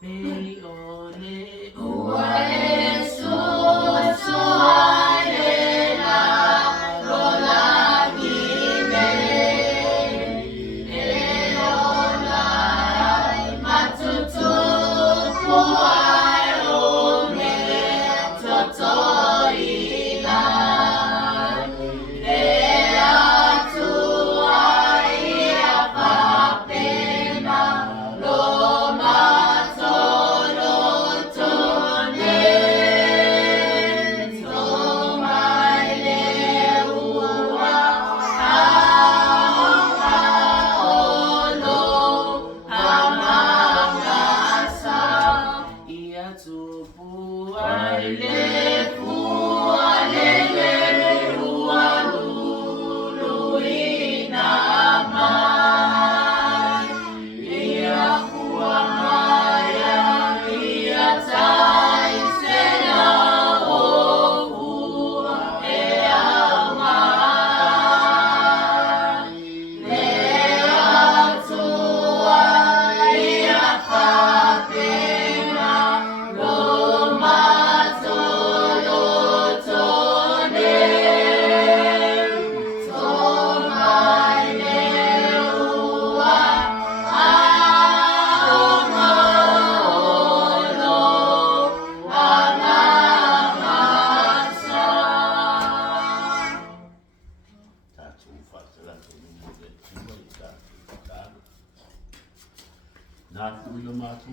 Leone, Uale susu alela rola gine Eleola matutu puai ome totoila Lea tua ia papena Loma tolo tone Tomai leua haolo Amangasa ia tupu Aile fua lele ua luluina mai Ia fua maya ia tai sena o fua e amai Lea tua ia kapena Loma tolo tone Tomai leua amaolo amangasa Not doing the matter,